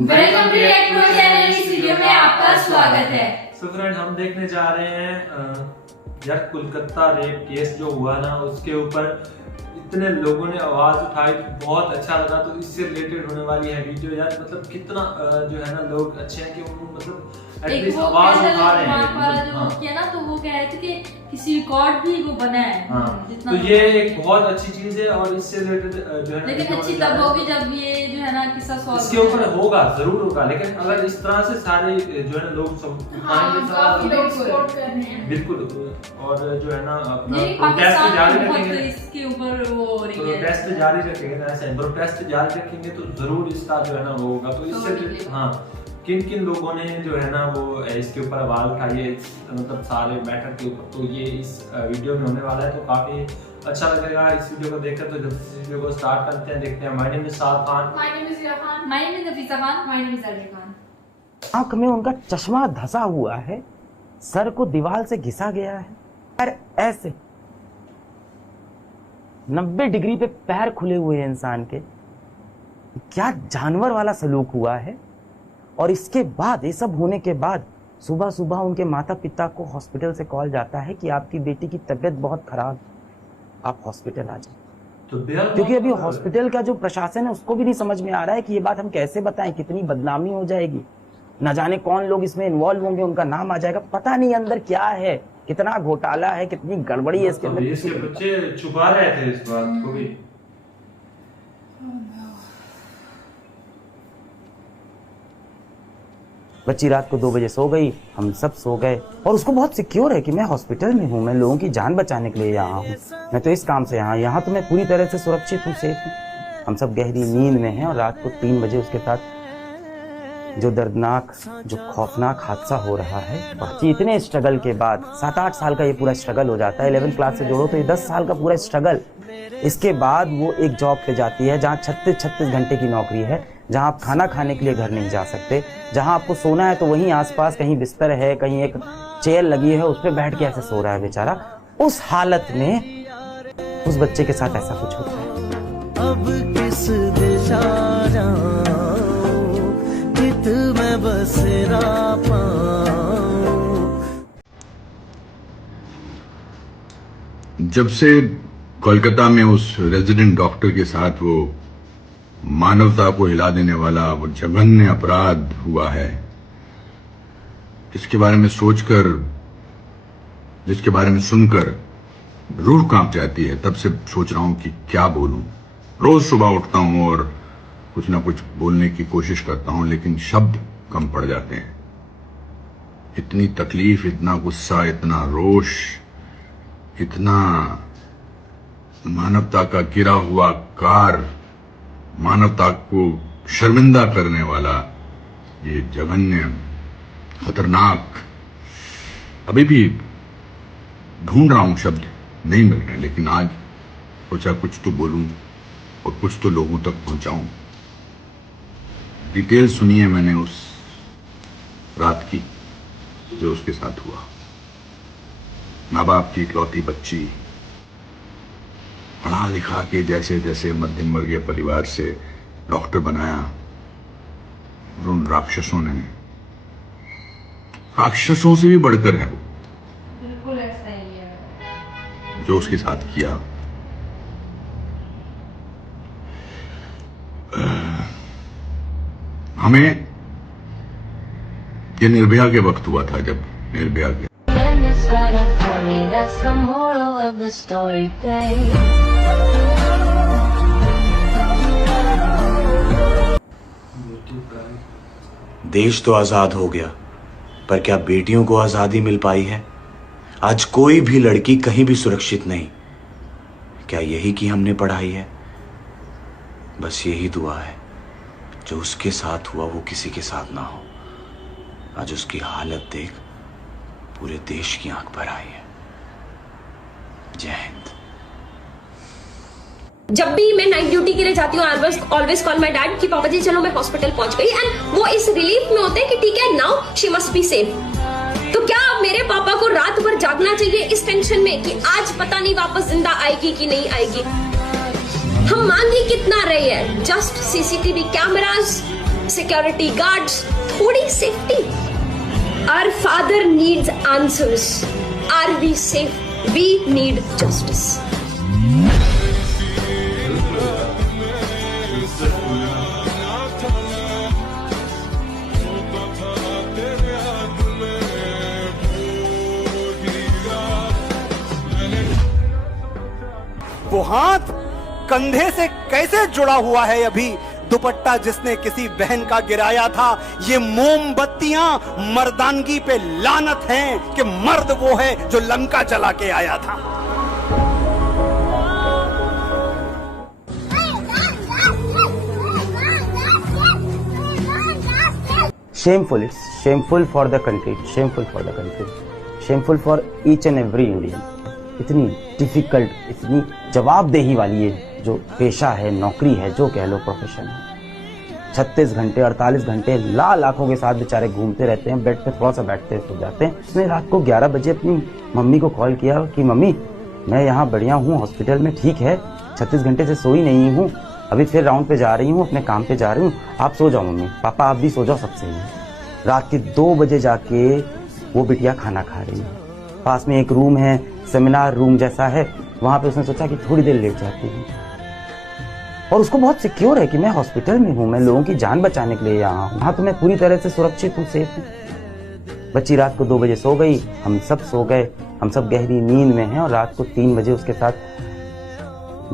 Welcome to techno channel. इस video में आपका स्वागत है। सो फ्रेंड, हम देखने जा रहे हैं यार कोलकाता रेप केस जो हुआ ना, उसके ऊपर इतने लोगों ने आवाज उठाई, बहुत अच्छा लगा। तो इससे रिलेटेड होने वाली है वीडियो यार। मतलब कितना जो है ना लोग अच्छे हैं कि वो मतलब एटलीस्ट आवाज उठा रहे हैं। किया ना, तो वो कह रहे थे कि किसी रिकॉर्ड भी वो बना है। तो ये एक बहुत अच्छी चीज है और इससे रिलेटेड जो है, लेकिन अच्छी तब होगी जब ये जो है ना किस्सा सॉल्व इसके ऊपर होगा, जरूर होगा। लेकिन अगर इस तरह से सारे जो है ना लोग सब बिल्कुल, और जो है ना अपना प्रोटेस्ट जारी रखेंगे, इसके ऊपर वो हो रही है, प्रोटेस्ट जारी रखेंगे ना, ऐसे प्रोटेस्ट जारी रखेंगे तो जरूर इसका जो है ना वो होगा। तो इससे हाँ, किन किन लोगों ने जो है ना वो इसके ऊपर आवाज उठाई है, मतलब सारे मैटर के ऊपर, तो ये इस वीडियो में होने वाला है। तो काफी अच्छा लगेगा इस वीडियो को देखकर। तो जब इस वीडियो को स्टार्ट करते हैं, देखते हैं। My name is Saad Khan, my name is Rehan, my name is Nafisa Khan, my name is Ali Khan. आंख में उनका चश्मा धंसा हुआ है, सर को दीवार से घिसा गया है, पर ऐसे 90 डिग्री पे पैर खुले हुए हैं इंसान के। क्या जानवर वाला सलूक हुआ है। और इसके बाद, ये सब होने के बाद, सुबह सुबह उनके माता पिता को हॉस्पिटल से कॉल जाता है कि आपकी बेटी की तबीयत बहुत खराब, आप हॉस्पिटल आ जाए। क्योंकि अभी हॉस्पिटल का जो प्रशासन है उसको भी नहीं समझ में आ रहा है कि ये बात हम कैसे बताएं, कितनी बदनामी हो जाएगी, न जाने कौन लोग इसमें इन्वॉल्व होंगे, उनका नाम आ जाएगा, पता नहीं अंदर क्या है, कितना घोटाला है, कितनी गड़बड़ी है इसके अंदर। इसके बच्चे छुपा रहे थे इस बात को भी। बच्ची रात को 2 बजे सो गई, हम सब सो गए, और उसको बहुत सिक्योर है कि मैं हॉस्पिटल में हूँ, मैं लोगों की जान बचाने के लिए यहाँ हूँ, मैं तो इस काम से यहाँ तो मैं पूरी तरह से सुरक्षित हूँ, सेफ हूँ। हम सब गहरी नींद में हैं और रात को 3 बजे उसके साथ जो दर्दनाक, जो खौफनाक हादसा हो रहा है। बच्ची इतने स्ट्रगल के बाद, 7-8 साल का ये पूरा स्ट्रगल हो जाता है, 11th क्लास से जोड़ो तो ये 10 साल का पूरा स्ट्रगल। इसके बाद वो एक जॉब पे जाती है जहाँ 36 घंटे की नौकरी है, जहाँ आप खाना खाने के लिए घर नहीं जा सकते, जहाँ आपको सोना है तो वहीं आसपास कहीं बिस्तर है, कहीं एक चेयर लगी है, उस पर बैठ के ऐसे सो रहा है बेचारा। उस हालत में उस बच्चे के साथ ऐसा कुछ होता है। अब किस दिशा जाऊं, कित में बसेरा पाऊं। जब से कोलकाता में उस रेजिडेंट डॉक्टर के साथ वो मानवता को हिला देने वाला वो जघन्य अपराध हुआ है, इसके बारे में सोचकर, जिसके बारे में सुनकर रूह कांप जाती है, तब से सोच रहा हूं कि क्या बोलूं। रोज सुबह उठता हूं और कुछ ना कुछ बोलने की कोशिश करता हूं, लेकिन शब्द कम पड़ जाते हैं। इतनी तकलीफ, इतना गुस्सा, इतना रोष, इतना मानवता का गिरा हुआ कार, मानवता को शर्मिंदा करने वाला ये जघन्य, खतरनाक, अभी भी ढूंढ रहा हूं, शब्द नहीं मिल रहे। लेकिन आज सोचा कुछ तो बोलूं और कुछ तो लोगों तक पहुंचाऊं। डिटेल सुनिए मैंने उस रात की जो उसके साथ हुआ। माँ बाप की इकलौती बच्ची, पढ़ा लिखा के जैसे जैसे मध्यम वर्गीय परिवार से डॉक्टर बनाया, और उन राक्षसों ने, राक्षसों से भी बढ़कर है वो, बिल्कुल ऐसा ही है जो उसके साथ किया। हमें ये निर्भया के वक्त हुआ था, जब निर्भया के देश तो आजाद हो गया, पर क्या बेटियों को आजादी मिल पाई है? आज कोई भी लड़की कहीं भी सुरक्षित नहीं। क्या यही की हमने पढ़ाई है? बस यही दुआ है जो उसके साथ हुआ वो किसी के साथ ना हो। आज उसकी हालत देख पूरे देश की आंख भर आई है। जय हिंद। जब भी मैं नाइट ड्यूटी के लिए जाती हूँ, ऑलवेज कॉल माय डैड कि पापा जी चलो मैं हॉस्पिटल पहुंच गई, एंड वो इस रिलीफ में होते हैं कि ठीक है, now she must be safe. तो क्या अब मेरे पापा को रात भर जागना चाहिए इस टेंशन में कि आज पता नहीं वापस जिंदा आएगी कि नहीं आएगी? हम मांग ही कितना रहे हैं, just CCTV cameras, security guards, थोड़ी safety. Our father needs answers. Are we safe? We need justice. वो हाथ कंधे से कैसे जुड़ा हुआ है अभी, दुपट्टा जिसने किसी बहन का गिराया था। ये मोमबत्तियां मर्दानगी पे लानत हैं कि मर्द वो है जो लंका जला के आया था। Shameful, it's shameful for the country, shameful for the country, shameful for each and every Indian. इतनी डिफिकल्ट, इतनी जवाबदेही वाली ये जो पेशा है, नौकरी है, जो कह लो प्रोफेशन है। 36 घंटे 48 घंटे लाल आंखों के साथ बेचारे घूमते रहते हैं, बेड पे थोड़ा सा बैठते सो जाते हैं। उसने रात को 11 बजे अपनी मम्मी को कॉल किया कि मम्मी मैं यहाँ बढ़िया हूँ, हॉस्पिटल में ठीक है, 36 घंटे से सोई नहीं हूँ, अभी फिर राउंड पे जा रही हूँ, अपने काम पे जा रही हूँ, आप सो जाओ मम्मी, पापा आप भी सो जाओ, सब सही है। रात के 2 बजे जाके वो बिटिया खाना खा रही है। पास में एक रूम है, सेमिनार रूम जैसा है, वहां पे उसने सोचा कि थोड़ी देर लेट जाती हूँ, और उसको बहुत सिक्योर है कि मैं हॉस्पिटल में हूँ, मैं लोगों की जान बचाने के लिए यहाँ हूँ, यहाँ तो मैं पूरी तरह से सुरक्षित हूँ, सेफ हूँ। बच्ची रात को 2 बजे सो गई, हम सब सो गए, हम सब गहरी नींद में हैं, और रात को 3 बजे उसके साथ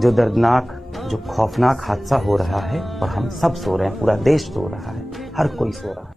जो दर्दनाक, जो खौफनाक हादसा हो रहा है, और हम सब सो रहे हैं, पूरा देश सो रहा है, हर कोई सो रहा है।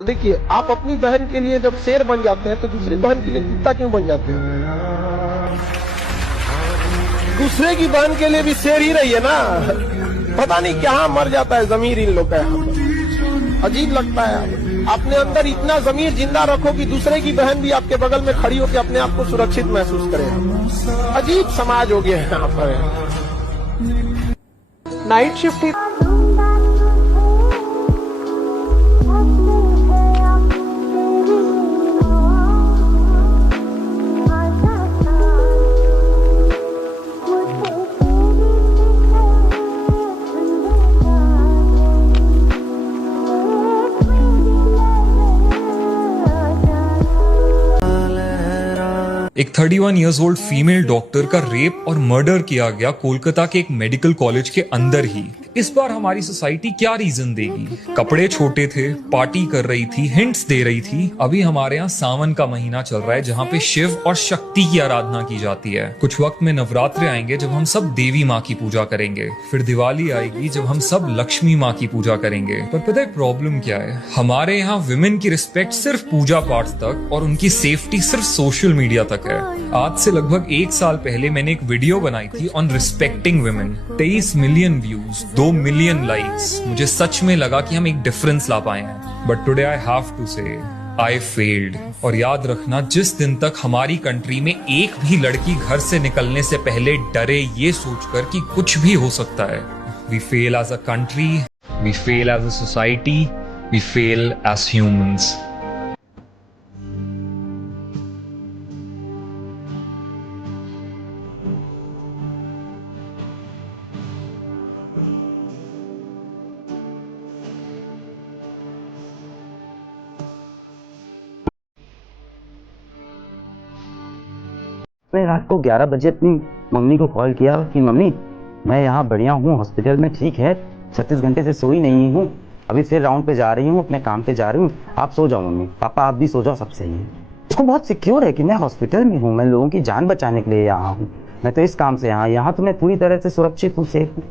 देखिए, आप अपनी बहन के लिए जब शेर बन जाते हैं तो दूसरी बहन के लिए कुत्ता क्यों बन जाते हैं? दूसरे की बहन के लिए भी शेर ही रही है ना। पता नहीं क्या मर जाता है जमीर इन लोग का, यहाँ पर अजीब लगता है। अपने अंदर इतना जमीर जिंदा रखो कि दूसरे की बहन भी आपके बगल में खड़ी होकर अपने आप को सुरक्षित महसूस करे। अजीब समाज हो गया है यहाँ पर। नाइट शिफ्ट ही एक 31 इयर्स ओल्ड फीमेल डॉक्टर का रेप और मर्डर किया गया कोलकाता के एक मेडिकल कॉलेज के अंदर ही। इस बार हमारी सोसाइटी क्या रीजन देगी? कपड़े छोटे थे, पार्टी कर रही थी, हिंट्स दे रही थी। अभी हमारे यहाँ सावन का महीना चल रहा है जहाँ पे शिव और शक्ति की आराधना की जाती है। कुछ वक्त में नवरात्रे आएंगे जब हम सब देवी माँ की पूजा करेंगे, फिर दिवाली आएगी जब हम सब लक्ष्मी माँ की पूजा करेंगे। पर पता है प्रॉब्लम क्या है? हमारे यहाँ विमेन की रिस्पेक्ट सिर्फ पूजा पाठ तक और उनकी सेफ्टी सिर्फ सोशल मीडिया तक है। आज से लगभग 1 साल पहले मैंने एक वीडियो बनाई थी on respecting women. 23 million views, 2 million likes. मुझे सच में लगा कि हम एक डिफरेंस ला पाए हैं। But today I have to say I failed. और याद रखना, जिस दिन तक हमारी कंट्री में एक भी लड़की घर से निकलने से पहले डरे ये सोचकर कि कुछ भी हो सकता है, we fail as a country, we fail as a society, we fail as humans. मैं रात को 11 बजे अपनी मम्मी को कॉल किया कि मम्मी मैं यहाँ बढ़िया हूँ, हॉस्पिटल में ठीक है, 36 घंटे से सोई नहीं हूँ, अभी फिर राउंड पे जा रही हूँ, अपने काम पे जा रही हूँ, आप सो जाओ मम्मी, पापा आप भी सो जाओ, सब सही है। उसको बहुत सिक्योर है कि मैं हॉस्पिटल में हूँ, मैं लोगों की जान बचाने के लिए यहाँ हूँ, मैं तो इस काम से यहाँ तो मैं पूरी तरह से सुरक्षित हूँ, सेफ हूँ।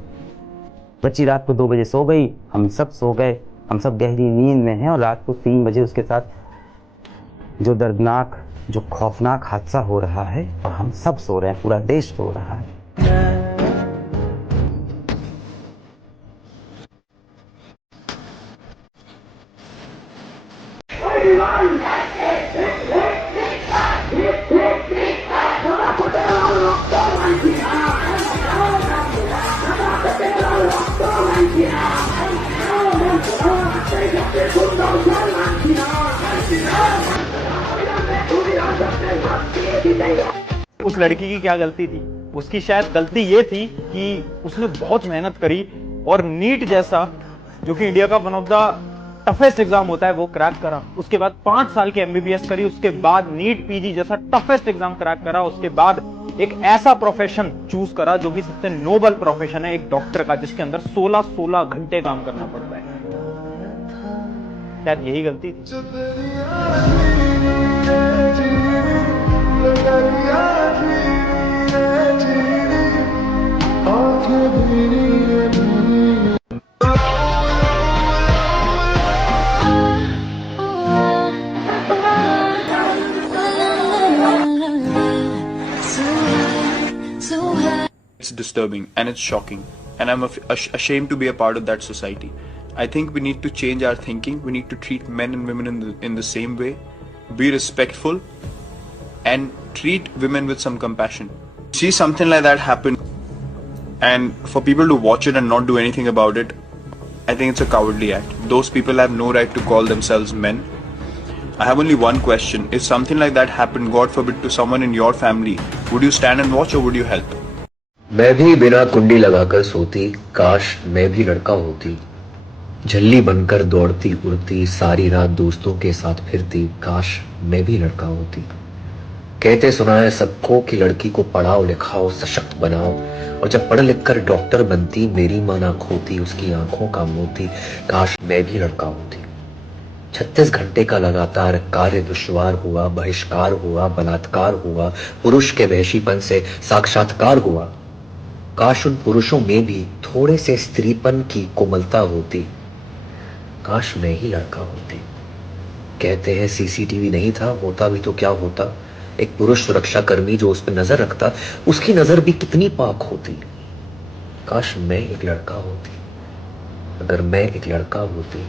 बच्ची रात को 2 बजे सो गई, हम सब सो गए, हम सब गहरी नींद में हैं, और रात को 3 बजे उसके साथ जो दर्दनाक, जो खौफनाक हादसा हो रहा है, और हम सब सो रहे हैं, पूरा देश सो रहा है। उस लड़की की क्या गलती थी? उसकी शायद गलती ये थी कि उसने बहुत मेहनत करी और नीट जैसा, जो कि इंडिया का one of the toughest exam होता है, वो क्रैक करा। उसके बाद 5 साल की MBBS करी, उसके बाद नीट PG जैसा टफेस्ट एग्जाम क्रैक करा, उसके बाद एक ऐसा प्रोफेशन चूज करा जो कि सबसे नोबल प्रोफेशन है एक डॉक्टर का, जिसके अंदर 16 घंटे काम करना पड़ता है। शायद यही गलती थी। It's disturbing and it's shocking, and I'm ashamed to be a part of that society. I think we need to change our thinking. We need to treat men and women in the same way, be respectful, and treat women with some compassion. See something like that happen, and for people to watch it and not do anything about it, I think it's a cowardly act. Those people have no right to call themselves men. I have only one question. If something like that happened, God forbid, to someone in your family, would you stand and watch or would you help? मैं भी बिना कुंडी लगाकर सोती, काश मैं भी लड़का होती। झल्ली बनकर दौड़ती उड़ती, सारी रात दोस्तों के साथ फिरती, काश मैं भी लड़का होती। कहते सुना है सबको कि लड़की को पढ़ाओ लिखाओ सशक्त बनाओ, और जब पढ़ लिख कर डॉक्टर बनती, मेरी मां ना खोती उसकी आंखों का मोती, काश मैं भी लड़का होती। 36 घंटे का लगातार कार्य दुश्वार हुआ, बहिष्कार हुआ, बलात्कार हुआ, पुरुष के वहशीपन से साक्षात्कार हुआ। काश उन पुरुषों में भी थोड़े से स्त्रीपन की कोमलता होती, काश मैं ही लड़का होती। कहते हैं CCTV नहीं था, होता भी तो क्या होता, एक पुरुष सुरक्षा कर्मी जो उस पर नजर रखता, उसकी नजर भी कितनी पाक होती। काश मैं एक लड़का होती, अगर मैं एक लड़का होती,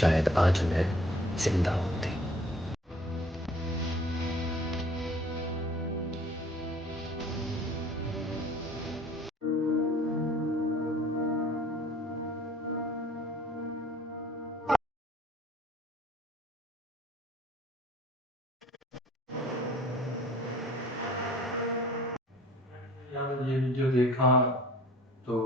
शायद आज मैं जिंदा होती। यार ये वीडियो देखा तो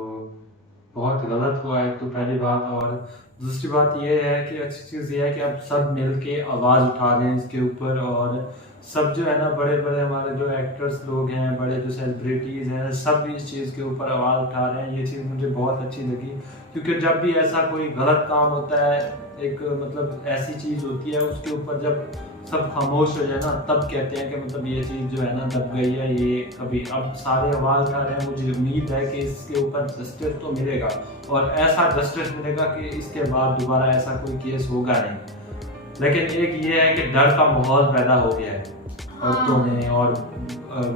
बहुत गलत हुआ है, तो पहली बात, और दूसरी बात ये है कि अच्छी चीज़ ये है कि अब सब मिलके आवाज़ उठा रहे हैं इसके ऊपर, और सब जो है ना बड़े बड़े हमारे जो एक्टर्स लोग हैं, बड़े जो सेलिब्रिटीज़ हैं, सब भी इस चीज़ के ऊपर आवाज़ उठा रहे हैं। ये चीज़ मुझे बहुत अच्छी लगी, क्योंकि जब भी ऐसा कोई गलत काम होता है, एक मतलब ऐसी चीज़ होती है, उसके ऊपर जब सब खामोश हो जाए ना, तब कहते हैं कि मतलब ये चीज़ जो है ना दब गई है, ये कभी, अब सारे आवाज़ उठा रहे हैं। मुझे उम्मीद है कि इसके ऊपर जस्टिस तो मिलेगा, और ऐसा जस्टिस मिलेगा कि इसके बाद दोबारा ऐसा कोई केस होगा नहीं। लेकिन एक ये है कि डर का माहौल पैदा हो गया है औरतों में और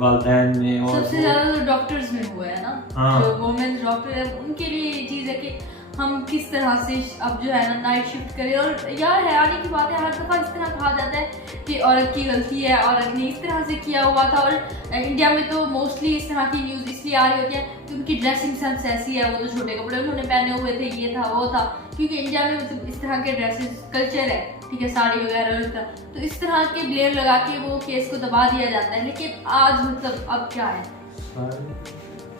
वालिदैन में, और सबसे ज़्यादा तो डॉक्टर्स में हुआ है ना। हाँ। जो वुमेन डॉक्टर है उनके लिए ये चीज़ है कि हम किस तरह से अब जो है ना नाइट शिफ्ट करें। और यार हैरानी की बात है, हर दफ़ा इस तरह कहा जाता है कि औरत की गलती है, औरत ने इस तरह से किया हुआ था। और इंडिया में तो मोस्टली इस तरह की न्यूज़ इसलिए आ रही होती है कि उनकी ड्रेसिंग सेंस ऐसी है, वो तो छोटे कपड़े उन्होंने पहने हुए थे, ये था वो था, क्योंकि इंडिया में मतलब इस तरह के ड्रेसेस कल्चर है, ठीक है, साड़ी वगैरह, तो इस तरह के ब्लेम लगा के वो केस को दबा दिया जाता है। लेकिन आज मतलब अब क्या है,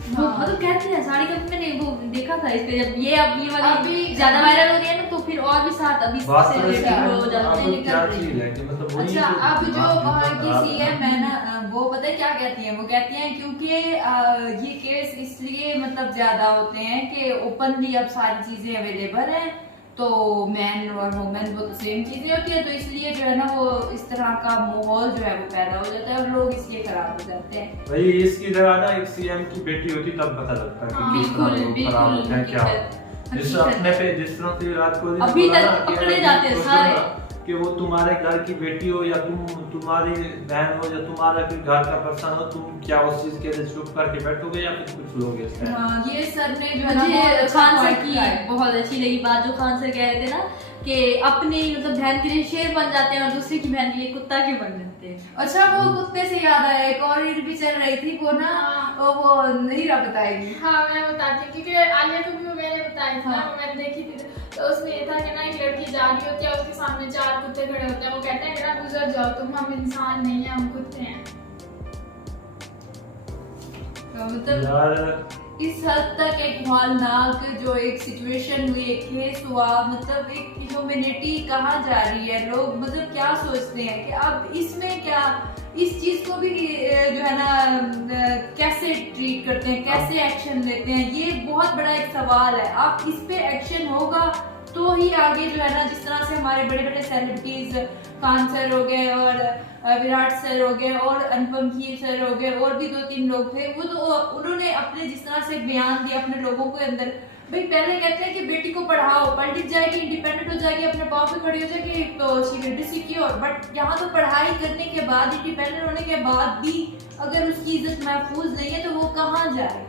वो मतलब कहते हैं साड़ी का, मैंने वो देखा था इस पे, जब ये अब ये वाली ज्यादा वायरल हो रही है ना, तो फिर और भी साथ अभी से रिलेटेड हो जाते हैं। क्या चीज़ है कि मतलब अच्छा, अब जो वहाँ की CM है ना वो पता है क्या कहती हैं, वो कहती हैं क्योंकि ये केस इसलिए मतलब ज्यादा होते हैं कि ओपनली अब सारी चीजें अवेलेबल हैं, तो मैन और वुमेन वो तो सेम चीजें होती है, तो इसलिए जो है ना वो इस तरह का माहौल जो है वो पैदा हो जाता है और लोग इसलिए खराब हो जाते हैं। भाई इसकी जगह ना एक सीएम की बेटी होती तब पता लगता है कि किस तरह लोग खराब होते हैं, क्या जिस अपने पे जिस तरह से विराट कोहली अभी तक पकड़े जाते हैं सारे कि वो तुम्हारे घर की बेटी हो या तुम्हारी बहन हो या तुम्हारा कोई घर का पर्सन हो, तुम क्या उस चीज के लिए चुप करके बैठोगे या फिर कुछ लोग ये सर ने जो है खान सर की बहुत अच्छी लगी बात, जो खान सर कह रहे थे ना कि अपनी मतलब बहन के लिए शेर बन जाते हैं और दूसरी की बहन के लिए कुत्ता क्यों बन जाते हैं। अच्छा वो कुत्ते से याद आया, एक और रील भी चल रही थी वो ना वो हीरा बताएगी। हाँ मैं बताती हूँ क्योंकि आलिया को भी मैंने बताई थी ना, मैंने देखी थी, तो उसमें ये था कि ना एक लड़की जा रही होती है, उसके सामने 4 कुत्ते खड़े होते हैं, वो कहते हैं बेटा गुजर जाओ तुम, हम इंसान नहीं है हम कुत्ते हैं। मतलब इस हद तक एक हौलनाक जो एक सिचुएशन हुई, एक केस हुआ, मतलब एक ह्यूमैनिटी कहाँ जा रही है, लोग मतलब क्या सोचते हैं कि अब इसमें क्या इस चीज को भी जो है ना कैसे ट्रीट करते हैं, कैसे एक्शन लेते हैं, ये बहुत बड़ा एक सवाल है। अब इस पे एक्शन होगा तो ही आगे जो है ना, जिस तरह से हमारे बड़े बड़े सेलिब्रिटीज खान सर हो गए और विराट सर हो गए और अनुपम खेर सर हो गए और भी 2-3 लोग थे, वो तो उन्होंने अपने जिस तरह से बयान दिया अपने लोगों के अंदर, भाई पहले कहते हैं कि बेटी को पढ़ाओ, पढ़ लिख जाएगी, इंडिपेंडेंट हो जाएगी, अपने पाँव पे खड़ी हो जाएगी, तो she will be secure. But यहाँ तो पढ़ाई करने के बाद, इंडिपेंडेंट होने के बाद भी अगर उसकी इज्जत महफूज नहीं है तो वो कहाँ जाए।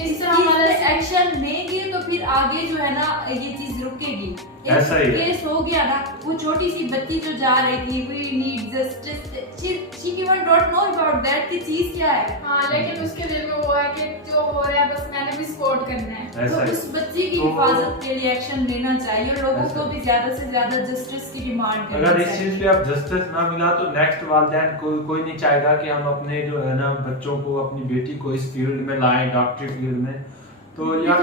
इस तरह हमारे एक्शन लेंगे तो फिर आगे जो है ना ये चीज रुकेगी। ऐसा ही केस हो गया ना, वो छोटी सी बच्ची जो जा रही थी, we need justice, she even don't know about that कि चीज क्या है। हाँ लेकिन उसके दिल में वो है कि जो हो रहा है बस मैंने भी सपोर्ट करना है, तो उस बच्ची की हिफाजत के लिए एक्शन लेना चाहिए और लोगों को भी ज्यादा से ज्यादा जस्टिस की डिमांड करनी चाहिए। अगर इस चीज पे अब जस्टिस ना मिला तो नेक्स्ट वालिदैन कोई नहीं चाहेगा कि हम अपने जो है ना बच्चों को, अपनी बेटी को इस फील्ड में लाएं, डॉक्टरी फील्ड में, तो यार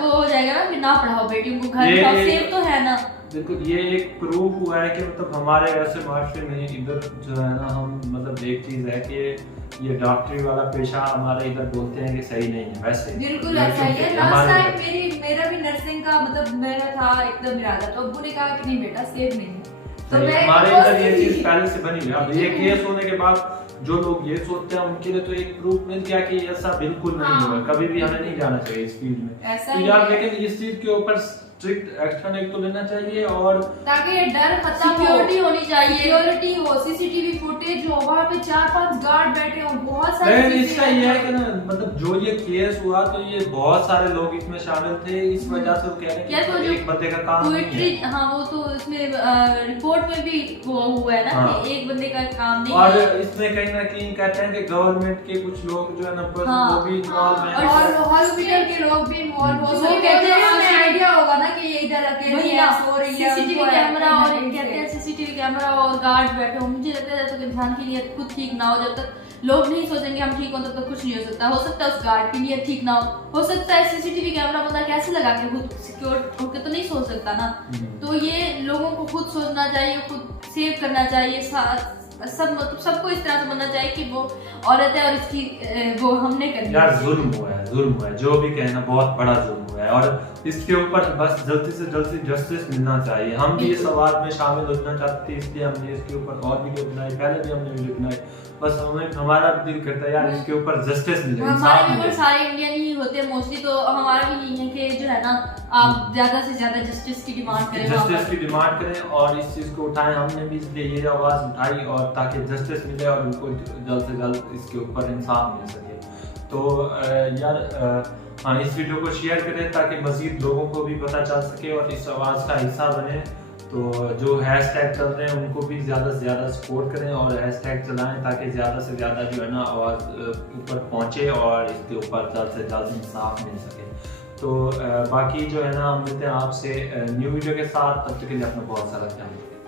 वो हो जाएगा ना कि ना पढ़ाओ बेटियों को, घर का सेफ तो है ना। देखो ये एक प्रूफ हुआ है कि मतलब हमारे वैसे माशरे में इधर जो है ना, हम मतलब एक चीज है कि ये डॉक्टरी वाला पेशा हमारे इधर बोलते हैं कि सही नहीं है, वैसे बिल्कुल ऐसा ही है। लास्ट टाइम मेरा भी नर्सिंग का मतलब मेरा था एकदम इरादा, तो अब्बू ने कहा कि नहीं बेटा सेफ नहीं है, तो हमारे इधर ये चीज पहले से बनी हुई है। अब ये केस होने के बाद जो लोग ये सोचते हैं उनके लिए तो एक प्रूफ मिल गया कि ऐसा बिल्कुल नहीं होगा, कभी भी हमें नहीं जाना चाहिए इस फील्ड में। तो यार लेकिन इस चीज के ऊपर स्ट्रिक्ट एक्शन एक तो लेना चाहिए और ताकि ये डर खत्म, सिक्योरिटी होनी चाहिए, सिक्योरिटी हो, सीसीटीवी फुटेज हो, वहाँ पे 4-5 गार्ड बैठे हो, बहुत सारे। इसका ये है कि ना मतलब जो ये केस हुआ तो ये बहुत सारे लोग इसमें शामिल थे, इस वजह से वो कह रहे हैं कि एक बंदे का काम नहीं है। हाँ वो तो इसमें रिपोर्ट में भी वो हुआ है ना कि एक बंदे का काम नहीं और है। इसमें कहीं ना कहीं कहते हैं कि गवर्नमेंट के कुछ लोग जो है ना वो भी इन्वॉल्व हैं और हॉस्पिटल के लोग भी इन्वॉल्व हो सकते हैं। आइडिया होगा ना कि ये इधर अकेली है, सो रही है, सीसीटीवी कैमरा और कहते हैं सीसीटीवी कैमरा और गार्ड बैठे हो, मुझे लगता है जब तक इंसान की नीयत खुद ठीक ना हो, जब तक लोग नहीं सोचेंगे हम ठीक हो तब तक कुछ नहीं हो सकता। हो सकता है उस गार्ड की नीयत ठीक ना हो सकता है सीसीटीवी कैमरा बंदा कैसे लगा के खुद सिक्योर होकर तो नहीं सोच सकता ना। तो ये लोगों को खुद सोचना चाहिए, खुद सेव करना चाहिए, सब मतलब सबको इस तरह से बनना चाहिए कि वो औरत है और इसकी वो हमने करनी। यार जुल्म हुआ है, जो भी कहना बहुत बड़ा जुल्म हुआ है और इसके ऊपर बस जल्दी से जल्दी जस्टिस मिलना चाहिए। हम भी इस आवाज में शामिल होना चाहते थे, इसलिए हमने इसके ऊपर और वीडियो बनाई, पहले भी हमने वीडियो बनाई, बस हमें हमारा दिल करता है यार इसके ऊपर जस्टिस मिले। हमारे ऊपर सारे इंडियन ही होते हैं मोस्टली, तो हमारा भी नहीं है कि जो है ना आप ज्यादा से ज्यादा जस्टिस की डिमांड करें, जस्टिस की डिमांड करें और इस चीज को उठाएं। हमने भी इसलिए ये आवाज उठाई और ताकि जस्टिस मिले और उनको जल्द से जल्द इसके ऊपर इंसाफ मिल सके। तो यार हाँ इस वीडियो को शेयर करें ताकि मजीद लोगों को भी पता चल सके और इस आवाज का हिस्सा बने। तो जो हैशटैग चल रहे हैं उनको भी ज़्यादा से ज़्यादा सपोर्ट करें और हैशटैग चलाएं ताकि ज़्यादा से ज़्यादा जो है ना आवाज़ ऊपर पहुंचे और इसके ऊपर जल्द से जल्द इंसाफ मिल सके। तो बाकी जो है ना हम मिलते हैं आपसे न्यू वीडियो के साथ, तब तक के लिए अपना बहुत सारा ख्याल रखें।